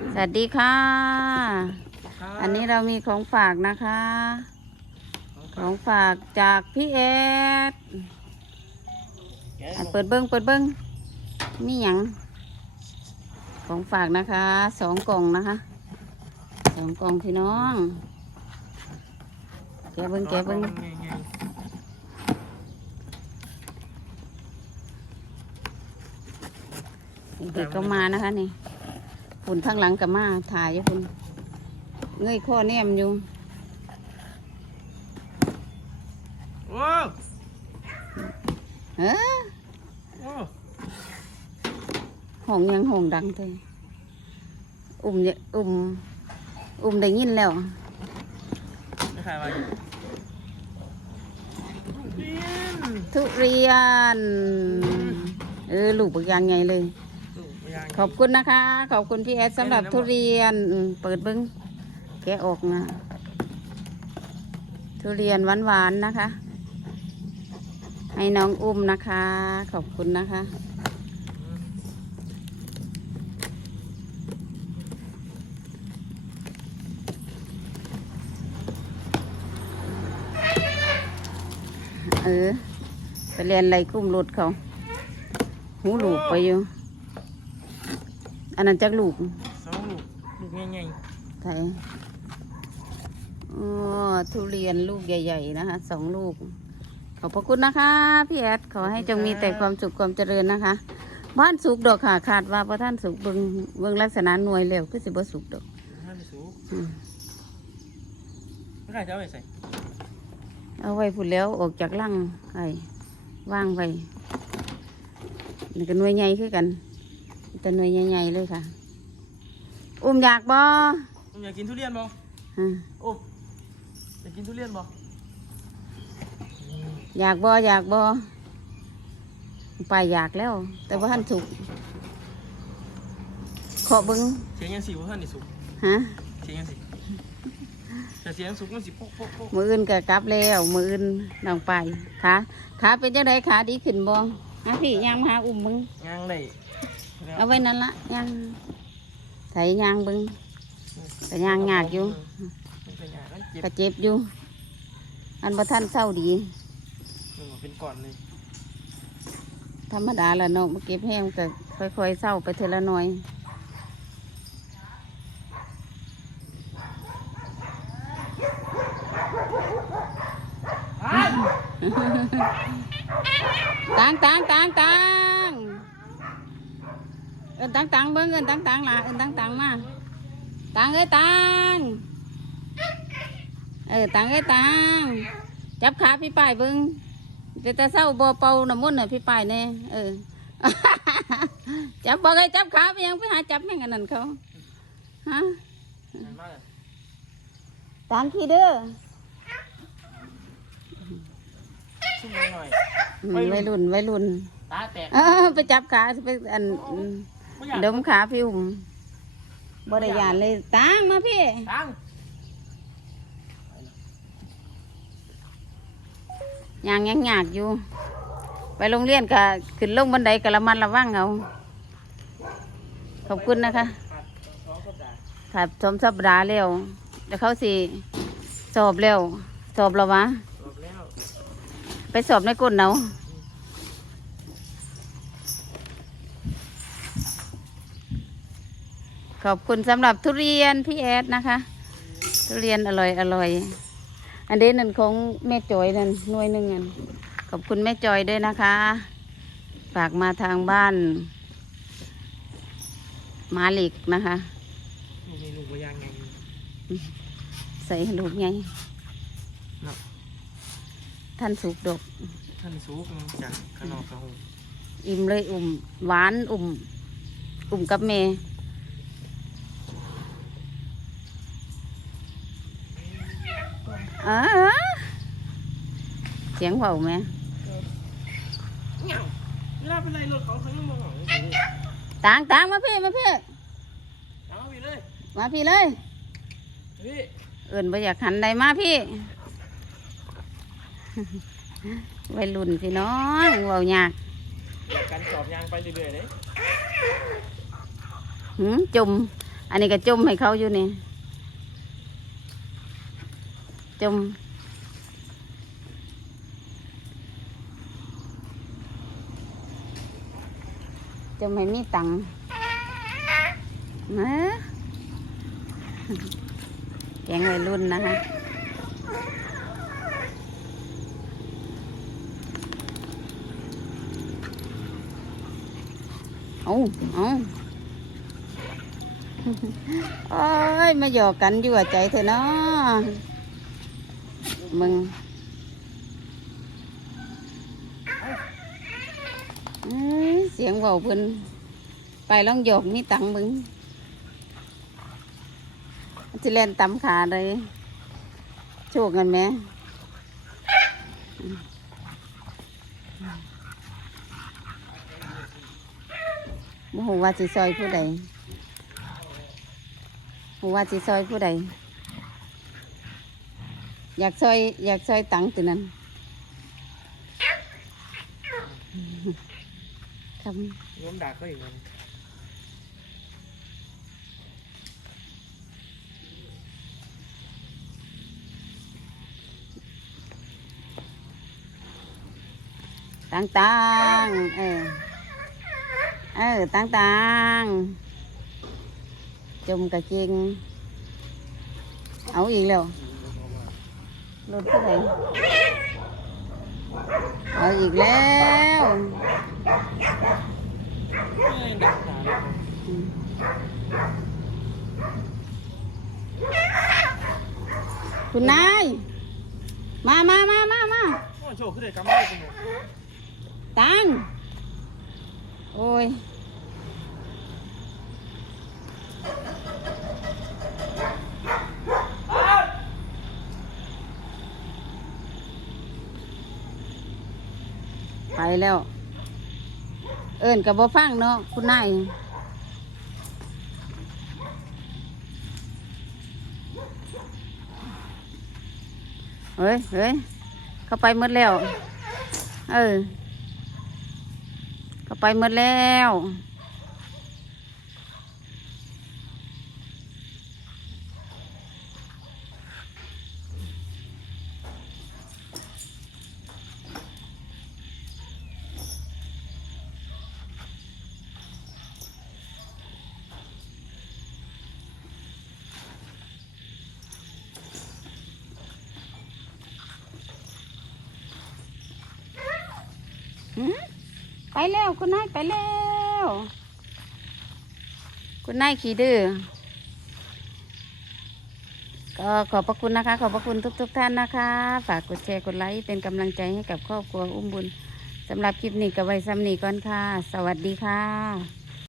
สวัสดีค่ะ อันนี้เรามีของฝากนะคะ ของฝากจากพี่เอสอะเปิดเบิ้งเปิดเบิ้งนี่หยังของฝากนะคะสองกล่องนะคะสองกล่องพี่น้อง แกะเบิ้งแกะเบิ้งเด็กๆก็มานะคะนี่ ฝุ่นข้างหลังกับมาถ่ายอยู่คุณเงยข้อแนมอยู่โอ้เอ้อโอ้ห้องยังห้องดังเถอะอุ่มเนี่ยอุ่มอุ่มได้ยินแล้วไม่ขายมาอยู่เรียนทุเรียน เออลูกปักยางไงเลยดูไปยัง ขอบคุณนะคะ ขอบคุณพี่แอดสำหรับทุเรียนอืมเปิดเบิ้งแกะออกนะ ทุเรียนหวานๆนะคะ ให้น้องอุ้มนะคะ ขอบคุณนะคะ เออ ไปเรียนอะไรกุ้มหลุดเขา หูลูกไปอยู่ อันนั้นจักลูกสองลูกลูกใหญ่ไทยอ๋อทุเรียนลูกใหญ่ ๆ นะคะสองลูก ขอบพระคุณนะคะพี่แอดขอให้จงมีแต่ความสุขความเจริญนะคะ บ้านสุกดอกค่ะขาดว่าพระท่านสุกเบิงเบิงลักษณะหน่วยเร็วก็สิบ่สุกดอกๆห้าไม่สูงอืมไม่ขายจะเอาไปใส่เอาไว้พูดแล้วออกจากลังไอ้ว่างไว้นี่ก็หน่วยใหญ่คือกัน แต่หน่วยใหญ่ๆเลยค่ะ อุ้มอยากบ่อยากกินทุเรียนบ่ฮะโอ้อยากกินทุเรียนบ่อยากบ่อยากบ่ไปอยากแล้ว แต่ว่าท่านสุกขอเบึงเสียงยังสิว่าท่านนี่สุกฮะเสียงยังสิแต่เสียงสุกมันสิโป๊ะโป๊ะโป๊ะมืออื่นก็กลับแล้วมืออื่นน้องไปขาขาเป็นจังไดขาดีขึ้นบ่ฮะพี่ย่างมาหาอุ้มมึงย่างได้ เอาไว้นั่นละย่างไถย่างเบึงแต่ย่างยากอยู่มันเป็นยากมันเจ็บก็เจ็บอยู่ อันบ่ท่านเศร้าดีมันเหมือนเป็นก่อนเลยธรรมดาละเนาะมาเก็บแห้งก็ค่อยๆเศร้าไปเทละหน่อยตังตังตังตัง เอินตังตังเบิ้งเอินตังตังล่ะเอินตังตังมาตังเอ้ยตังเออตังเอ้ยตังจับขาพี่ป้ายเบิ้งเดี๋ยวแต่เศร้าบ่เป่าน้ำมันต์น่ะพี่ป้ายแน่เออจับบอกให้จับขาไปยังไปหาจับแม่งอันนั้นเขาฮะมันมากเลยตังขี้เด้อชุ่มหน่อยอืมวัยรุ่นวัยรุ่นตาแตกเออไปจับขาไปอันไม่อยาก ดมขาพี่หุ่มบริยานเลยตังมาพี่ตังยางยังยากอยู่ ไปโรงเรียนก็ขึ้นลงบันไดก็ระมัดระวังเอาขอบคุณนะคะสองสัปดาห์ถ้าสมสัปดาห์แล้วแล้วเขาสิสอบแล้ว สอบแล้ววะจบแล้วไปสอบในก้นเนา ขอบคุณสำหรับทุเรียนพี่แอดนะคะ ทุเรียนอร่อยอร่อย อันนี้นั่นของแม่จอยนั่นหน่วยหนึ่งอันขอบคุณแม่จอยด้วยนะคะ ฝากมาทางบ้านมาเหล็กนะคะลูกนี่ลูกว่ายางไงใส่ให้ลูกไงเนาะท่านสุกดก ท่านสูงจากข้างนอกเขาอิ่มเลยอุ่มหวานอุ่ม อุ่มกับเมเออเสียงเบาไหมเงาเวลาเป็นไรรถเขาเขายังมองเหงาต่างต่างมาพี่มาพี่เอาไปเลยมาพี่เลยพี่เอื่นไปอยากหันใดมาพี่วัยรุ่นพี่น้องเบายากอยากกันสอบยางไปเรื่อยๆเลยหืมจุ่มอันนี้ก็จมให้เขาอยู่นี่ จมจมให้มีตังค์นะแกงวัยรุ่นนะคะเอาเอาโอ้ย มาหยอกกันอยู่ใจเถอะเนาะ มึงเสียงเบาเพิ่นไปลองหยกมีตังมึงจะเล่นตำขาเลยโชคกันไหมโมโหว่าสิซอยผู้ใดโมว่าสิซอยผู้ใด อยากซอยอยากซอยตังค์ตัวนั้นทำย้อมด่าเขาอีกแล้วต่างต่างๆเออ เออต่างต่างๆจมกะเกงเอาอีกแล้ว รถเท่าไหร่เอาอีกแล้วไม่ด่าด่าเลยอืมคุณนายมามามามามาโอ้โชว์ขึ้นเลยกำไม่ได้ตรงนี้ตังโอ้ย ไปแล้ว เอิญกับบ่ฟังเนาะคุณนายเฮ้ยเฮ้ยเข้าไปหมดแล้ว เออ เข้าไปหมดแล้ว หืมไป แล้วคุณนายไปแล้ว คุณนายขี่ดื้อก็ขอบพระคุณนะคะ ขอบพระคุณทุกๆทท่านนะคะ ฝากกดแชร์กดไลค์เป็นกำลังใจให้กับครอบครัวอุ้มบุญสำหรับคลิปนี้ก็ไว้ซ้ำนี้ก่อนค่ะ สวัสดีค่ะ